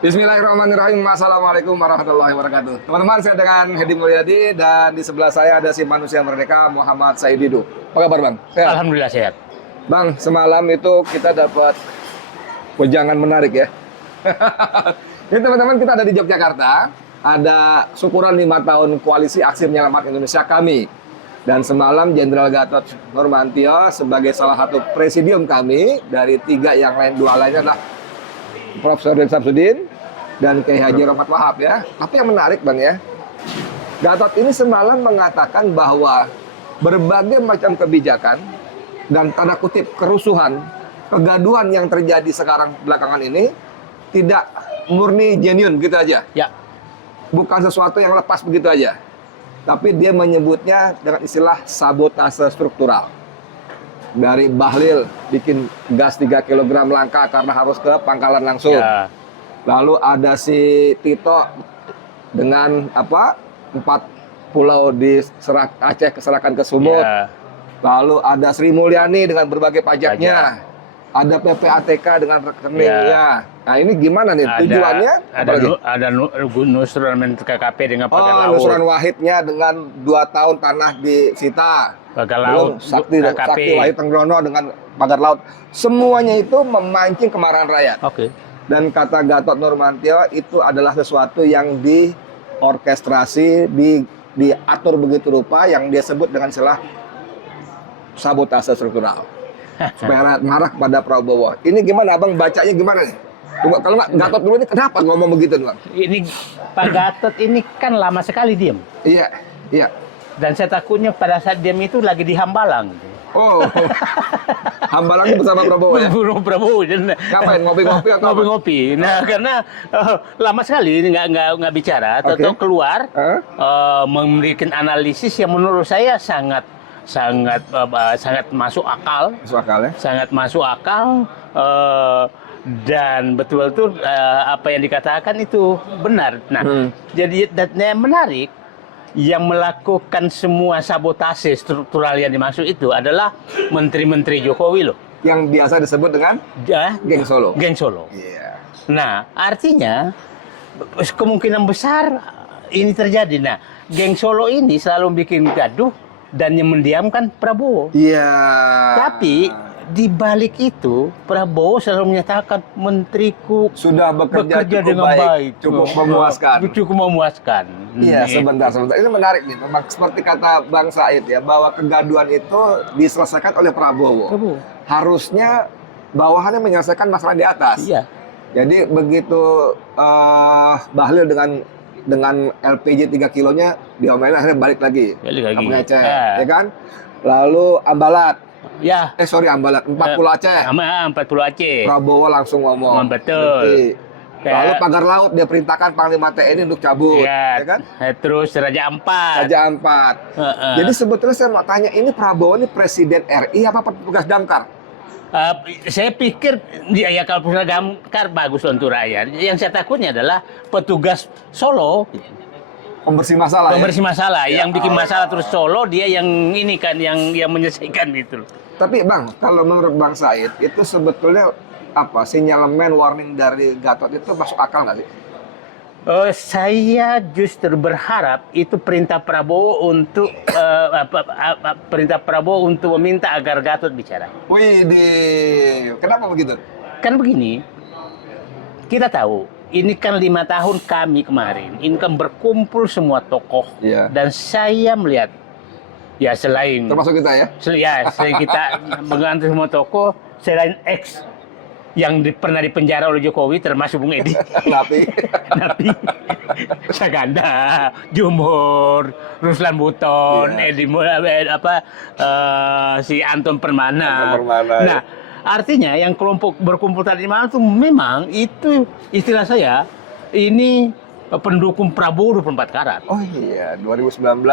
Bismillahirrahmanirrahim. Assalamualaikum warahmatullahi wabarakatuh. Teman-teman, saya dengan Hedi Mulyadi dan di sebelah saya ada si manusia merdeka Muhammad Said Didu. Apa kabar, Bang? Sehat? Alhamdulillah sehat. Bang, semalam itu kita dapat wejangan menarik ya. Ini teman-teman, kita ada di Yogyakarta. Ada syukuran 5 tahun Koalisi Aksi Menyelamatkan Indonesia kami. Dan semalam Jenderal Gatot Nurmantio sebagai salah satu presidium kami dari 3 yang lain, 2 lainnya adalah Prof. Sardin Samsudin dan Kiai Haji Rahmat Wahab ya. Tapi yang menarik, Bang ya, Gatot ini semalam mengatakan bahwa berbagai macam kebijakan dan tanda kutip kerusuhan, kegaduhan yang terjadi sekarang belakangan ini tidak murni genuine begitu aja. Ya. Bukan sesuatu yang lepas begitu aja. Tapi dia menyebutnya dengan istilah sabotase struktural. Dari Bahlil bikin gas 3 kg langka karena harus ke pangkalan langsung. Ya. Lalu ada si Tito dengan 4 pulau di Aceh keserahkan ke Sumut. Ya. Lalu ada Sri Mulyani dengan berbagai pajaknya. Ada PPATK dengan rekeningnya. Nah, ini gimana nih tujuannya? Ada Nusron Menteri KKP dengan pagar laut. Nusron Wahidnya dengan 2 tahun tanah disita. Pagar laut. Sakti Wahid Tenggrono dengan pagar laut. Semuanya itu memancing kemarahan rakyat. Oke. Dan kata Gatot Nurmantio itu adalah sesuatu yang diorkestrasi, diatur begitu rupa yang dia sebut dengan istilah sabotase struktural. Supaya rakyat marah kepada Prabowo. Ini gimana, Abang bacanya gimana nih? Tunggu, kalau nggak Gatot dulu ini kenapa ngomong begitu, Bang? Ini Pak Gatot ini kan lama sekali diem. Iya, iya. Dan saya takutnya pada saat diem itu lagi di Hambalang. Oh, Hambalang bersama Prabowo ya? Berburu Prabowo. Ngapain, ngopi-ngopi atau apa? Ngopi-ngopi. Nah, karena lama sekali ini nggak bicara. Atau keluar memberikan analisis yang menurut saya sangat masuk akal. Masuk akal ya? Sangat masuk akal. Dan betul-betul apa yang dikatakan itu benar. Nah, jadi yang menarik, yang melakukan semua sabotase struktural yang dimaksud itu adalah menteri-menteri Jokowi loh. Yang biasa disebut dengan geng Solo. Geng Solo. Iya. Nah, artinya kemungkinan besar ini terjadi. Nah, geng Solo ini selalu bikin gaduh dan yang mendiamkan Prabowo. Iya. Tapi di balik itu Prabowo selalu menyatakan menteriku sudah bekerja cukup dengan baik, cukup memuaskan. Cukup memuaskan. Iya, sebentar. Ini menarik nih. Memang seperti kata Bang Said ya, bahwa kegaduhan itu diselesaikan oleh Prabowo. Harusnya bawahannya menyelesaikan masalah di atas. Iya. Jadi begitu Bahlil dengan LPG 3 kilonya diomelin, akhirnya balik lagi. Ke Aceh, ya kan? Lalu Ambalat. Ya. Ambalat 40 Aceh. 40 Aceh. Prabowo langsung ngomong. Betul. Lalu pagar laut dia perintahkan Panglima TNI untuk cabut, ya kan? Terus Raja Ampat. Jadi sebetulnya saya mau tanya, ini Prabowo ini Presiden RI apa petugas damkar? Saya pikir ya kalau petugas damkar bagus untuk rakyat. Yang saya takutnya adalah petugas Solo. Pembersih masalah. Pembersih masalah, yang bikin masalah terus Solo dia yang ini kan yang menyelesaikan gitu. Tapi Bang, kalau menurut Bang Said itu sebetulnya apa sinyalemen warning dari Gatot itu masuk akal nggak sih? Saya justru berharap itu perintah Prabowo untuk meminta agar Gatot bicara. Wih, kenapa begitu? Kan begini, kita tahu. Ini kan 5 tahun kami kemarin, ini kan berkumpul semua tokoh, dan saya melihat, ya selain termasuk kita ya, selain kita mengantar semua tokoh, selain X yang pernah dipenjara oleh Jokowi, termasuk Bung Edi, Napi, Saganda, Jumhur, Ruslan Buton, si Anton Permana. Nah, artinya yang kelompok berkumpul tadi malam itu memang itu istilah saya ini pendukung Prabowo 24 karat. Oh iya, 2019.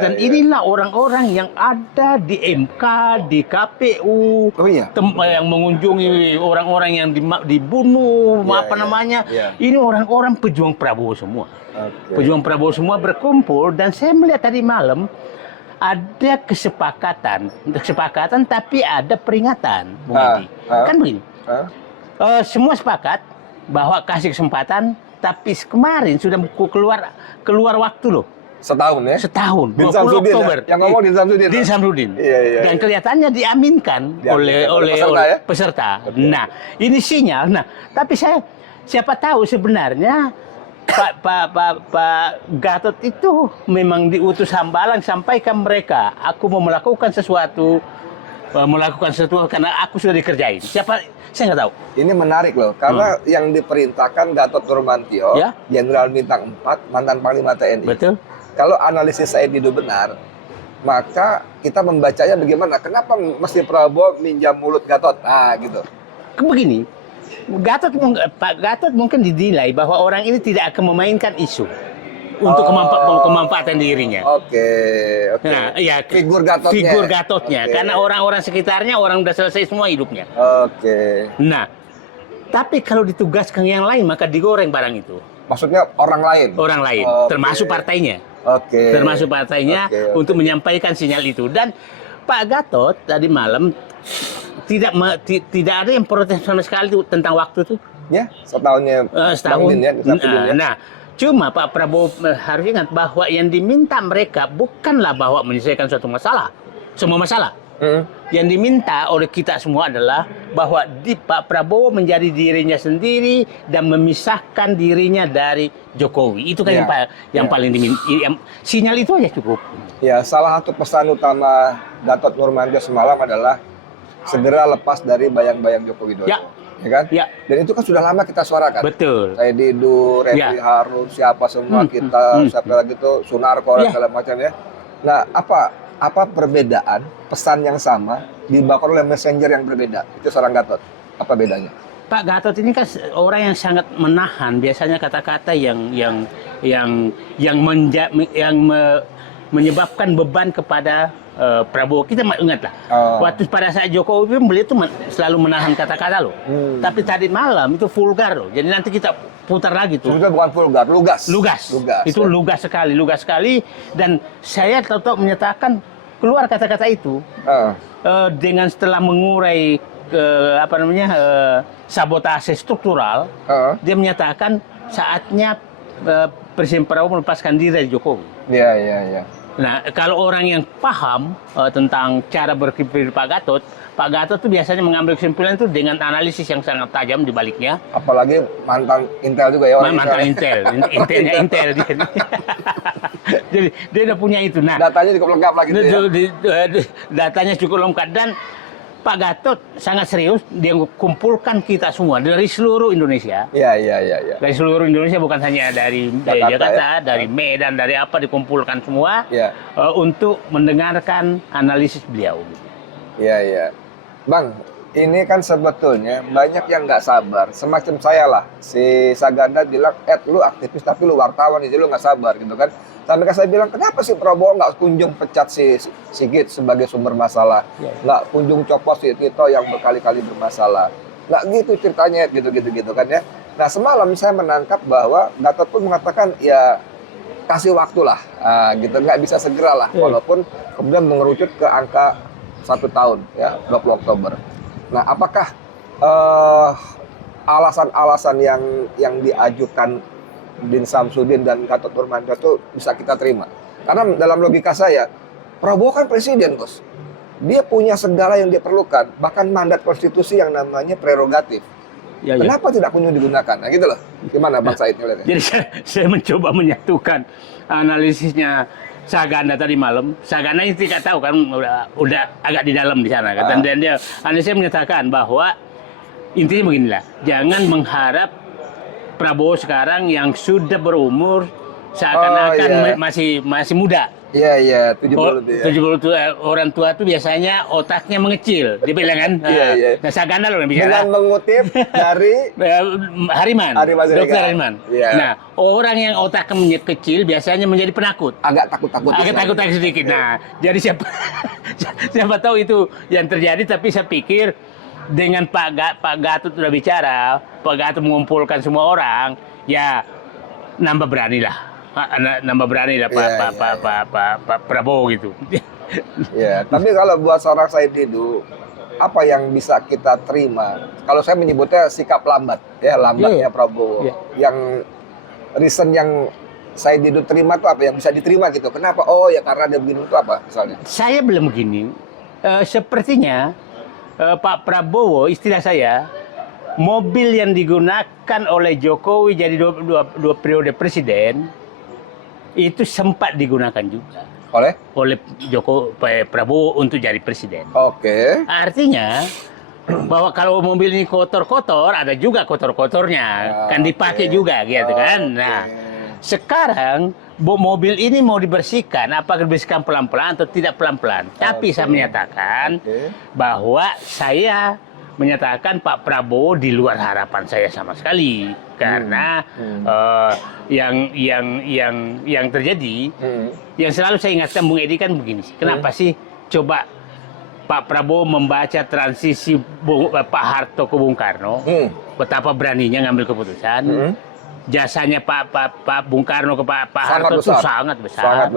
Dan inilah orang-orang yang ada di MK, di KPU, yang mengunjungi orang-orang yang dibunuh, Ini orang-orang pejuang Prabowo semua. Pejuang Prabowo semua berkumpul, dan saya melihat tadi malam ada kesepakatan tapi ada peringatan, Bung Edi. Kan begini, semua sepakat bahwa kasih kesempatan, tapi kemarin sudah keluar waktu loh. Setahun ya? Setahun, Din 20 Samsudin, Oktober. ya? Yang ngomong Din Samsudin. Din Samsudin. Iya, iya. Dan kelihatannya diaminkan oleh peserta, ya? peserta. Nah, ini sinyal. Nah, tapi siapa tahu sebenarnya Pak Gatot itu memang diutus Hambalang sampaikan mereka, aku mau melakukan sesuatu karena aku sudah dikerjain. Saya nggak tahu. Ini menarik loh, karena yang diperintahkan Gatot Nurmantio, Ya. Jenderal Bintang 4, mantan Panglima TNI. Betul. Kalau analisis saya itu benar, maka kita membacanya bagaimana? Kenapa mesti Prabowo minjam mulut Gatot? Nah, gitu. Begini, Pak Gatot mungkin dinilai bahwa orang ini tidak akan memainkan isu untuk kemanfaatan dirinya. Oke. Nah, ya Figur Gatotnya. Figur Gatotnya, Oke. karena orang-orang sekitarnya orang udah selesai semua hidupnya. Oke. Nah, tapi kalau ditugaskan yang lain maka digoreng barang itu. Maksudnya orang lain? Orang lain, Oke. termasuk partainya. Oke. Termasuk partainya Oke. untuk menyampaikan sinyal itu. Dan Pak Gatot tadi malam tidak ada yang protes sama sekali tentang waktu itu. Ya, setahunnya. Setahun. Bang Din ya, Samsudin ya. Nah, cuma Pak Prabowo harus ingat bahwa yang diminta mereka bukanlah bahwa menyelesaikan suatu masalah, semua masalah. Yang diminta oleh kita semua adalah bahwa Pak Prabowo menjadi dirinya sendiri dan memisahkan dirinya dari Jokowi. Itu kan yang paling diminta. Sinyal itu aja cukup. Ya, salah satu pesan utama Gatot Nurmantio semalam adalah segera lepas dari bayang-bayang Joko Widodo. Ya. Ya kan? Ya. Dan itu kan sudah lama kita suarakan. Betul. Saya Didu, Refli Harun, siapa semua kita, siapa lagi itu, Sunarko dan segala macam ya. Nah, apa perbedaan pesan yang sama dibawa oleh messenger yang berbeda? Itu seorang Gatot. Apa bedanya? Pak Gatot ini kan orang yang sangat menahan biasanya kata-kata yang menyebabkan beban kepada Prabowo. Kita ingatlah, waktu pada saat Jokowi beliau itu selalu menahan kata-kata loh. Tapi tadi malam itu vulgar loh. Jadi nanti kita putar lagi tuh. Sebetulnya bukan vulgar, lugas. Itu ya. lugas sekali. Dan saya tetap menyatakan keluar kata-kata itu dengan setelah mengurai sabotase struktural, dia menyatakan saatnya Presiden Prabowo melepaskan diri dari Jokowi. Iya. Nah, kalau orang yang paham tentang cara berpikir Pak Gatot tuh biasanya mengambil kesimpulan itu dengan analisis yang sangat tajam di baliknya. Apalagi mantan Intel juga ya. Mantan Intelnya Intel dia. Jadi dia udah punya itu. Nah, datanya cukup lengkap lagi ya. Datanya cukup lengkap dan Pak Gatot sangat serius dia kumpulkan kita semua dari seluruh Indonesia. Iya. Dari seluruh Indonesia bukan hanya dari Jakarta, dari Medan, dari apa dikumpulkan semua untuk mendengarkan analisis beliau. Iya. Bang, ini kan sebetulnya banyak yang nggak sabar. Semacam saya lah, si Saganda bilang, lu aktivis tapi lu wartawan, jadi lu nggak sabar gitu kan. Sampai saya bilang, kenapa sih Prabowo nggak kunjung pecat si Sigit sebagai sumber masalah? Nggak kunjung copot si Tito yang berkali-kali bermasalah. Nggak gitu ceritanya, gitu kan ya. Nah, semalam saya menangkap bahwa Gatot pun mengatakan, ya kasih waktu lah, gitu. Nggak bisa segera lah, walaupun kemudian mengerucut ke angka 1 tahun, ya 20 Oktober. Nah, apakah alasan-alasan yang diajukan Din Samsudin dan Gatot Nurmantio itu bisa kita terima? Karena dalam logika saya, Prabowo kan presiden, Bos. Dia punya segala yang dia perlukan, bahkan mandat konstitusi yang namanya prerogatif. Kenapa tidak kunjung digunakan? Nah, gitu loh. Gimana Bang Said ngeliatnya? Jadi saya mencoba menyatukan analisisnya Saganda tadi malam. Saganda ini tidak tahu kan, udah agak di dalam di sana. Dan dia analisisnya menyatakan bahwa intinya beginilah, jangan mengharap Prabowo sekarang yang sudah berumur seakan-akan masih muda. Iya, 70 lebih. 70 orang tua itu biasanya otaknya mengecil, dia bilang kan. Iya. Nah, Saganda loh yang bicara. Dengan mengutip dari Hariman, Dr. Hariman. Iya. Nah, orang yang otaknya kecil biasanya menjadi penakut. Agak takut-takut. Agak takut-takut sedikit. Nah, jadi siapa tahu itu yang terjadi, tapi saya pikir dengan Pak Gatot sudah bicara, Pak Gatot mengumpulkan semua orang, ya nambah berani lah Pak Prabowo gitu. Ya, tapi kalau buat seorang Said Didu, apa yang bisa kita terima? Kalau saya menyebutnya sikap lambat, ya lambatnya Prabowo. Yang reason yang saya terima itu apa? Yang bisa diterima gitu. Kenapa? Oh ya karena dia begini itu apa misalnya? Saya belum begini. Sepertinya Pak Prabowo, istilah saya, mobil yang digunakan oleh Jokowi jadi dua periode presiden itu sempat digunakan juga oleh Prabowo untuk jadi presiden. Oke. Artinya bahwa kalau mobil ini kotor-kotor, ada juga kotor-kotornya, kan dipakai juga gitu kan. Nah, sekarang mobil ini mau dibersihkan, apakah dibersihkan pelan-pelan atau tidak pelan-pelan. Tapi saya menyatakan bahwa saya menyatakan Pak Prabowo di luar harapan saya sama sekali, karena yang terjadi, yang selalu saya ingatkan Bung Edi kan begini, kenapa sih coba Pak Prabowo membaca transisi Pak Harto ke Bung Karno, betapa beraninya ngambil keputusan, jasanya Pak Bung Karno ke Pak Harto itu sangat besar.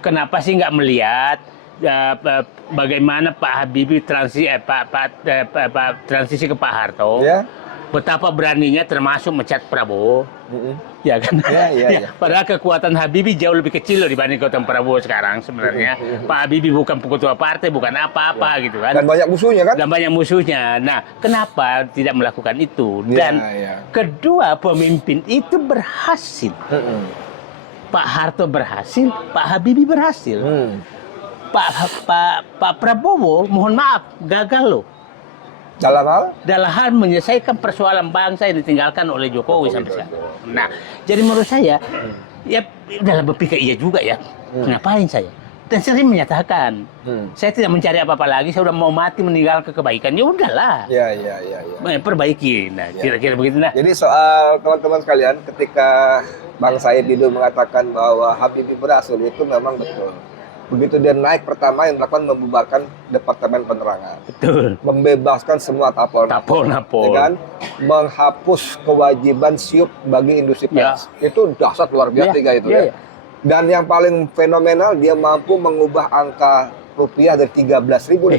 Kenapa sih nggak melihat bagaimana Pak Habibie transisi ke Pak Harto, betapa beraninya termasuk mecat Prabowo, ya kan? Padahal kekuatan Habibie jauh lebih kecil loh dibanding kekuatan Prabowo sekarang sebenarnya. Pak Habibie bukan ketua partai, bukan apa-apa gitu kan. Dan banyak musuhnya kan? Dan banyak musuhnya. Nah, kenapa tidak melakukan itu? Dan kedua, pemimpin itu berhasil. Pak Harto berhasil, Pak Habibie berhasil. Pak Prabowo, mohon maaf, gagal loh. Dalam hal menyelesaikan persoalan bangsa yang ditinggalkan oleh Jokowi sampai sekarang. Nah, jadi menurut saya, ya dalam berpikir iya juga ya. Ngapain saya? Dan sering menyatakan, saya tidak mencari apa-apa lagi, saya udah mau mati meninggalkan kebaikan. Ya udahlah. Perbaiki. Nah, kira-kira begitu. Nah. Jadi soal teman-teman sekalian, ketika Bang Said Didu mengatakan bahwa Habibie berhasil, itu memang betul. Begitu dia naik pertama yang dilakukan membubarkan Departemen Penerangan. Betul. Membebaskan semua tapol-napol. Ya kan? Menghapus kewajiban SIUP bagi industri pers. Itu dahsyat luar biasa itu ya. Dan yang paling fenomenal, dia mampu mengubah angka rupiah dari 16.500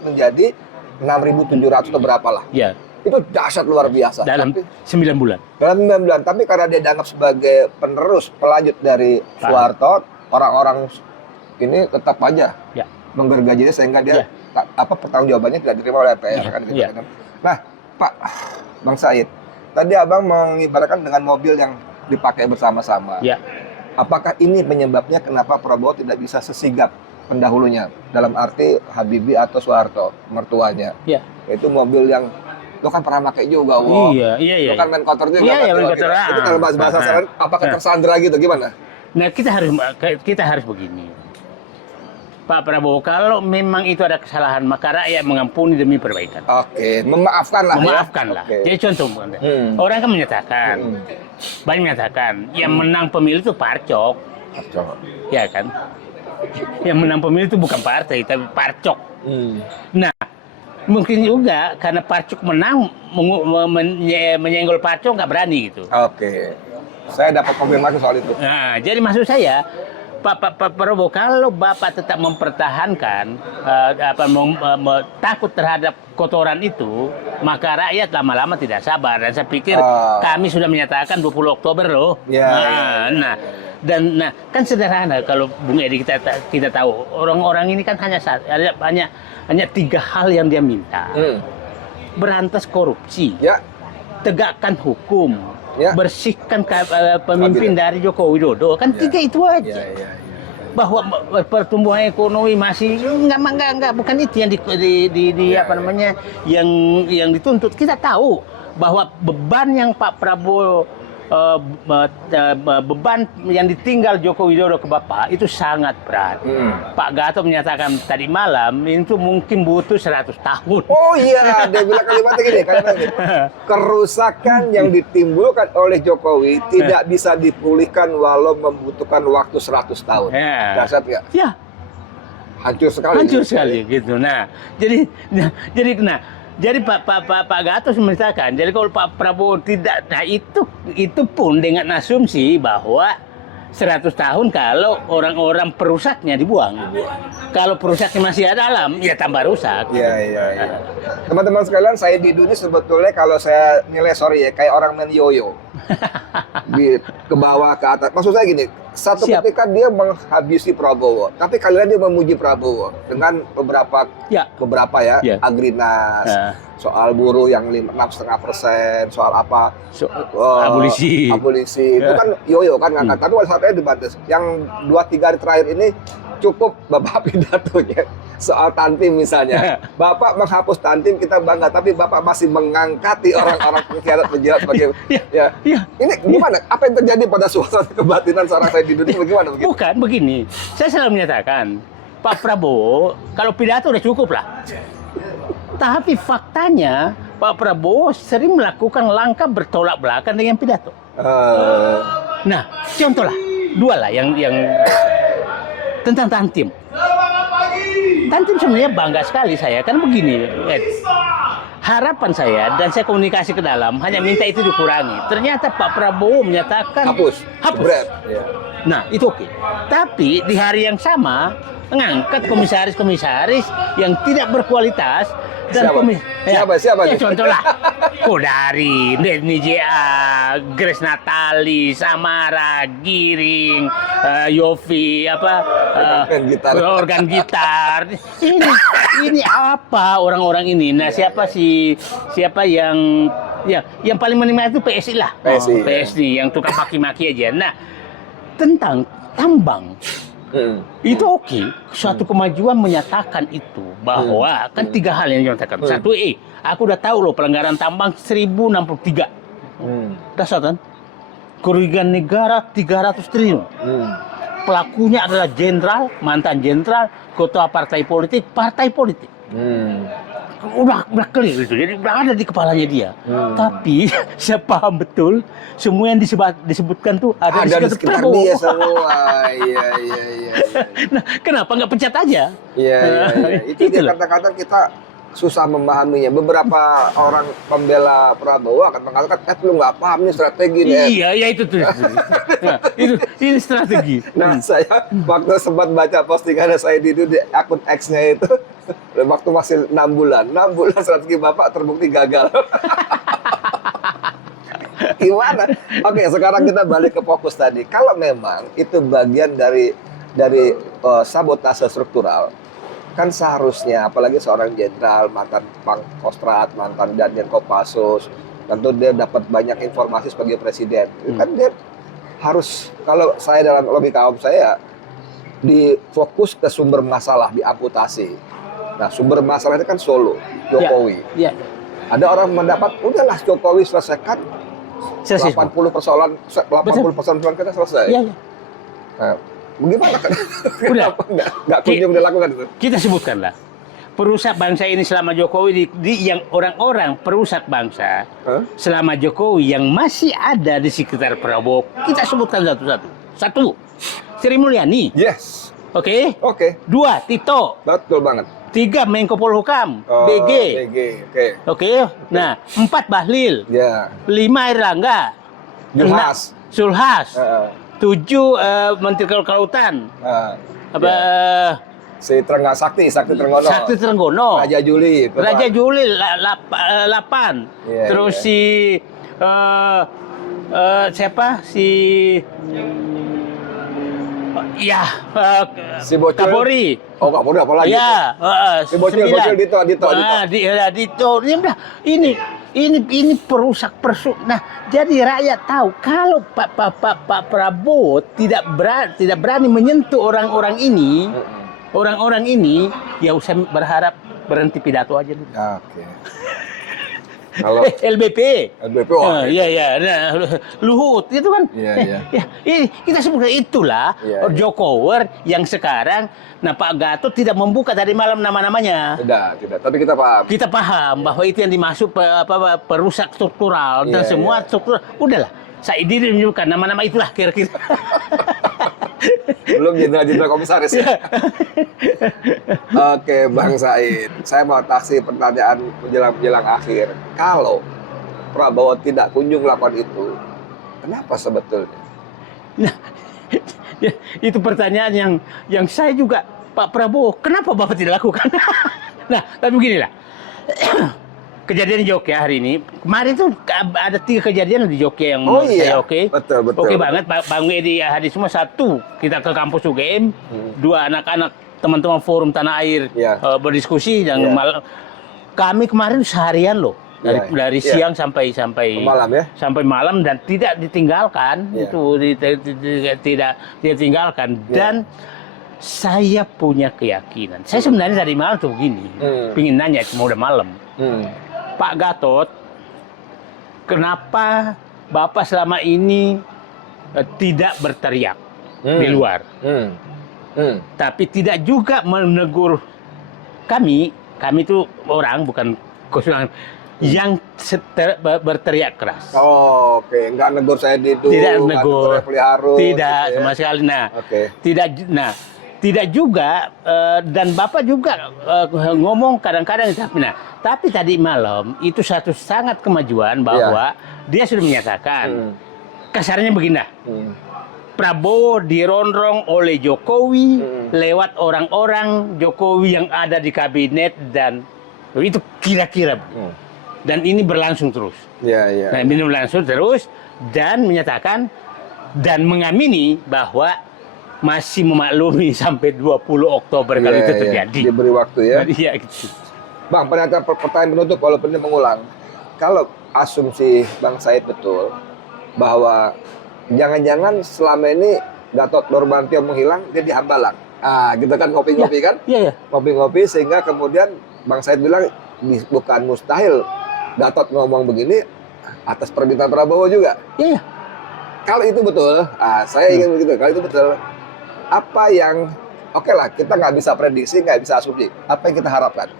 menjadi 6.700 atau berapa lah. Itu dahsyat luar biasa. Dalam 9 bulan. Dalam 9 bulan. Tapi karena dia dianggap sebagai penerus, pelanjut dari Soeharto, orang-orang ini tetap aja menggergajinya sehingga dia pertanggungjawabannya tidak diterima oleh MPR kan gitu kan. Nah, Pak Bang Said, tadi Abang mengibaratkan dengan mobil yang dipakai bersama-sama. Apakah ini penyebabnya kenapa Prabowo tidak bisa sesigap pendahulunya, dalam arti Habibie atau Soeharto mertuanya? Itu mobil yang lo kan pernah pakai juga, lo kan main kotor juga. Itu kalau bahasa sekarang apakah tersandra gitu gimana? Nah, kita harus begini. Pak Prabowo, kalau memang itu ada kesalahan, maka rakyat mengampuni demi perbaikan. Memaafkan lah. Jadi contoh, orang kan menyatakan, banyak menyatakan, yang menang pemilu itu Parcok. Ya kan? Yang menang pemilu itu bukan partai, tapi Parcok. Nah, mungkin juga karena Parcok menang, menyenggol Parcok nggak berani gitu. Saya dapat konfirmasi soal itu. Nah, jadi maksud saya, Pak Prabowo, kalau Bapak tetap mempertahankan takut terhadap kotoran itu, maka rakyat lama-lama tidak sabar. Dan saya pikir kami sudah menyatakan 20 Oktober loh. Kan sederhana kalau Bung Edi kita tahu, orang-orang ini kan hanya 3 hal yang dia minta. Berantas korupsi, tegakkan hukum, bersihkan pemimpin dari Joko Widodo, kan 3 itu aja. Bahwa pertumbuhan ekonomi masih enggak, bukan itu yang yang dituntut. Kita tahu bahwa beban yang Pak Prabowo beban yang ditinggal Joko Widodo ke Bapak itu sangat berat. Pak Gatot menyatakan tadi malam itu mungkin butuh 100 tahun. Dia bilang kalimatnya gini, kerusakan yang ditimbulkan oleh Jokowi tidak bisa dipulihkan walau membutuhkan waktu 100 tahun. Dahsyat ya? Hancur sekali gitu. Nah, jadi Pak Gatot menyatakan, jadi kalau Pak Prabowo tidak, nah itu pun dengan asumsi bahwa 100 tahun kalau orang-orang perusaknya dibuang. Kalau perusaknya masih ada alam, ya tambah rusak. Iya. Teman-teman sekalian, saya di dunia sebetulnya kalau saya nilai kayak orang main yoyo. Ke bawah, ke atas. Maksud saya gini, satu ketika dia menghabisi Prabowo, tapi kalian dia memuji Prabowo dengan beberapa Agrinas, soal buruh yang 6,5%, soal apa? Abolisi. Itu kan yoyo kan ngangkat. Tapi pada saat debat, yang 2-3 hari terakhir ini cukup Bapak pidatonya soal Tantim misalnya. Bapak menghapus Tantim kita bangga, tapi Bapak masih mengangkati orang-orang pengkhianat penjilat sebagai Ini gimana? Apa yang terjadi pada suasana kebatinan seorang Said Didu ini bagaimana begitu? Bukan begini. Saya selalu menyatakan Pak Prabowo kalau pidato udah cukup lah. Tapi faktanya Pak Prabowo sering melakukan langkah bertolak belakang dengan pidato. Nah, contoh lah, 2 lah yang tentang Tantim. Tantim sebenarnya bangga sekali saya, kan begini, Ed. Harapan saya, dan saya komunikasi ke dalam, hanya minta itu dikurangi. Ternyata Pak Prabowo menyatakan hapus. Nah, itu oke. Tapi di hari yang sama, mengangkat komisaris-komisaris yang tidak berkualitas dan siapa ya, contohlah Kodari, Denny J.A., Grace Natali, Samara, Giring, Yofi, organ gitar. Ini apa orang-orang ini? Nah, siapa yang paling menikmati itu PSI lah. PSI yang tukang maki-maki aja. Nah, tentang tambang. Itu oke. Suatu kemajuan menyatakan itu bahwa kan 3 hal yang dinyatakan. 1, aku udah tahu loh pelanggaran tambang 1063. Dasar kan? Kerugian negara 300 triliun. Pelakunya adalah mantan jenderal, ketua partai politik. Udah clear itu, jadi udah ada di kepalanya dia. Tapi saya paham betul semua yang disebutkan tuh ada di sekitar dia semua. Iya. Nah, kenapa nggak pecat aja? Iya. Itu dia kata-kata kita susah memahaminya. Beberapa orang pembela Prabowo akan mengatakan, lu nggak paham nih strategi nih. Iya, itu tuh. Ini strategi. Nah, saya waktu sempat baca postingannya saya di akun X-nya itu, waktu masih 6 bulan strategi Bapak terbukti gagal. Gimana? Oke, sekarang kita balik ke fokus tadi. Kalau memang itu bagian dari sabotase struktural, kan seharusnya, apalagi seorang jenderal, mantan Pangkostrat, mantan Danjen Kopassus, tentu dia dapat banyak informasi sebagai presiden. Kan dia harus, kalau saya dalam logika awam saya, difokus ke sumber masalah, diamputasi. Nah, sumber masalah itu kan Solo, Jokowi. Ada orang mendapat, udahlah Jokowi selesaikan, 80% persoalan kita selesai. Nah, bagaimana kan? Kenapa nggak kunjung dilakukan itu? Kita sebutkanlah. Perusak bangsa ini selama Jokowi yang orang-orang perusak bangsa selama Jokowi yang masih ada di sekitar Prabowo, kita sebutkan satu-satu. 1, Sri Mulyani. Yes. Oke. 2, Tito. Betul banget. 3, Menko Polhukam, BG. Oke. Nah, 4, Bahlil. 5, Erlangga. Zulhas. 7, Menteri Kelautan. Si Sakti Trenggono. Raja Juli 8. Terus siapa? Si Kapolri. Kapolri apa lagi? Si Bocil Dito. Ini perusak. Nah, jadi rakyat tahu kalau Pak Prabowo tidak berani menyentuh orang-orang ini, ya usah berharap berhenti pidato aja dulu. Oke. Kalau LBP. Iya. Nah, Luhut itu kan. Iya. Ini kita sebutkan itulah Jokowi yang sekarang. Nah, Pak Gatot tidak membuka tadi malam nama-namanya. Tidak. Tapi kita paham. Kita paham bahwa itu yang dimaksud perusak struktural dan semua struktural. Udahlah, saya menyebutkan nama-nama itulah kira-kira. Belum jenderal komisaris ya. Oke, Bang Said. Saya mau taksi pertanyaan menjelang akhir. Kalau Prabowo tidak kunjung melakukan itu, kenapa sebetulnya? Nah, Itu pertanyaan yang saya juga, Pak Prabowo, kenapa Bapak tidak lakukan? Nah, tapi beginilah. Kejadian di Jogja hari ini, kemarin tuh ada 3 kejadian di Jogja yang menurut saya oke. Betul. Oke banget, Bang Edi hadir semua. 1, kita ke kampus UGM, 2 anak-anak teman-teman forum tanah air berdiskusi dan kami kemarin seharian loh. Dari siang sampai malam ya. Sampai malam dan tidak ditinggalkan. Itu tidak ditinggalkan dan saya punya keyakinan. Saya sebenarnya tadi malam tuh begini, pingin nanya cuma udah malam. Pak Gatot, kenapa Bapak selama ini tidak berteriak di luar? Tapi tidak juga menegur kami itu orang bukan konsulen yang berteriak keras. Oh, oke. Nggak negur saya di itu. Tidak negur. Tidak gitu sama sekali. Tidak juga dan Bapak juga ngomong kadang-kadang tapi tadi malam itu satu sangat kemajuan bahwa dia sudah menyatakan kasarnya begini. Prabowo dironrong oleh Jokowi lewat orang-orang Jokowi yang ada di kabinet dan itu kira-kira dan ini berlangsung terus. Nah, ini berlangsung terus dan menyatakan dan mengamini bahwa masih memaklumi sampai 20 Oktober kalau itu terjadi. Diberi waktu ya. Iya gitu. Bang, pertanyaan penutup walaupun ini mengulang. Kalau asumsi Bang Said betul bahwa jangan-jangan selama ini Gatot Nurmantio menghilang dia di Hambalang. Kita kan ngopi-ngopi kan? Iya. Ngopi-ngopi sehingga kemudian Bang Said bilang bukan mustahil Gatot ngomong begini atas permintaan Prabowo juga. Iya. Kalau itu betul, saya ingin begitu. Kalau itu betul, apa yang oke lah kita nggak bisa prediksi, nggak bisa asumsi. Apa yang kita harapkan?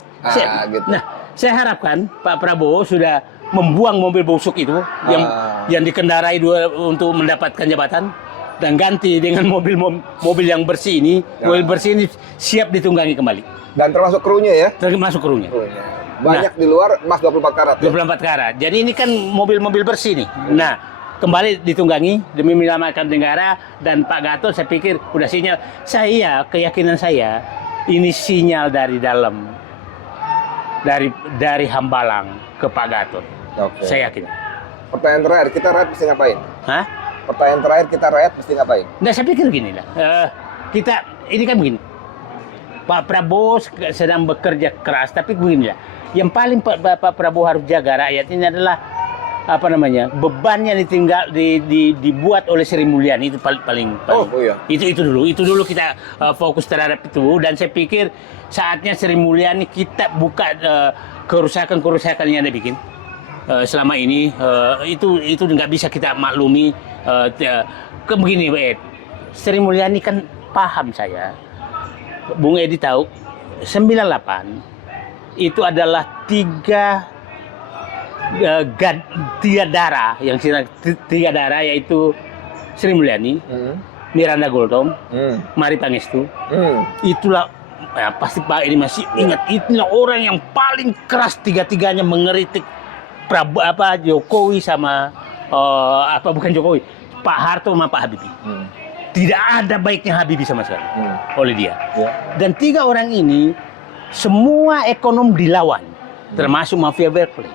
Gitu. Nah, saya harapkan Pak Prabowo sudah membuang mobil busuk itu yang dikendarai untuk mendapatkan jabatan dan ganti dengan mobil yang bersih ini. Mobil bersih ini siap ditunggangi kembali. Dan termasuk krunya ya? Termasuk krunya. Banyak di luar emas 24 karat. 24 karat. Jadi ini kan mobil-mobil bersih nih. Nah, kembali ditunggangi demi menyelamatkan negara dan Pak Gatot saya pikir udah sinyal. Keyakinan saya ini sinyal dari dalam dari Hambalang ke Pak Gatot. Saya yakin. Pertanyaan terakhir, kita rakyat mesti ngapain? Pertanyaan terakhir, kita rakyat mesti ngapain? Nah, saya pikir gini lah. Ini kan begini. Pak Prabowo sedang bekerja keras, tapi begini lah. Yang paling Pak Prabowo harus jaga rakyat ini adalah beban yang dibuat oleh Sri Mulyani itu paling. Itu dulu kita fokus terhadap itu dan saya pikir saatnya Sri Mulyani kita buka kerusakan yang dia bikin selama ini itu nggak bisa kita maklumi. Begini, Sri Mulyani kan paham saya, Bung Edi tahu 98 itu adalah tiga darah yaitu Sri Mulyani, Miranda Gultom, Mari Pangestu. Itulah pasti Pak ini masih ingat, itulah orang yang paling keras tiga-tiganya mengeritik Jokowi sama bukan Jokowi, Pak Harto sama Pak Habibie. Tidak ada baiknya Habibie sama sekali oleh dia. Dan 3 orang ini semua ekonom dilawan, termasuk mafia Berkeley.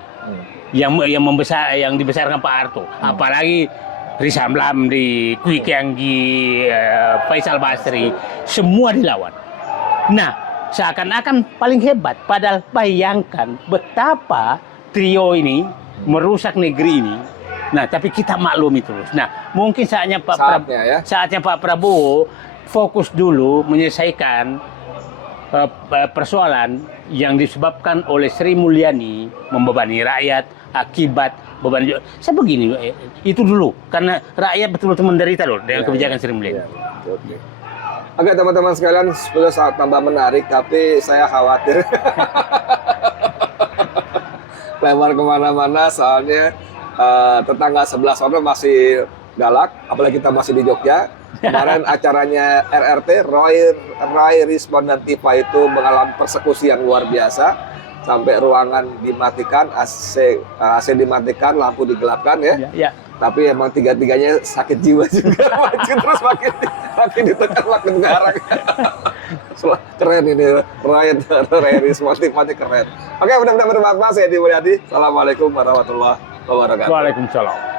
Yang dibesarkan Pak Harto, apalagi Rizal Ramli, Kwi Kianggi, Faisal Basri, semua dilawan. Nah, seakan-akan paling hebat, padahal bayangkan betapa trio ini merusak negeri ini. Nah, tapi kita maklumi terus. Nah, mungkin saatnya Pak Prabowo fokus dulu menyelesaikan persoalan yang disebabkan oleh Sri Mulyani membebani rakyat akibat beban. Saya begini, itu dulu karena rakyat betul-betul menderita loh dengan kebijakan Sri Mulyani. Oke, teman-teman sekalian, sudah sangat tambah menarik, tapi saya khawatir lebar kemana-mana soalnya tetangga sebelah sana masih galak, apalagi kita masih di Jogja. Kemarin acaranya RRT, Rai Rizwan dan Tifa itu mengalami persekusi yang luar biasa. Sampai ruangan dimatikan, AC dimatikan, lampu digelapkan ya. Tapi emang tiga-tiganya sakit jiwa juga. Terus makin ditekan makin garang. Keren ini, Ryan Reris, motif-motif keren. Oke, mudah-mudahan bermanfaat. Saya Edi Mulyadi. Assalamualaikum warahmatullahi wabarakatuh. Waalaikumsalam.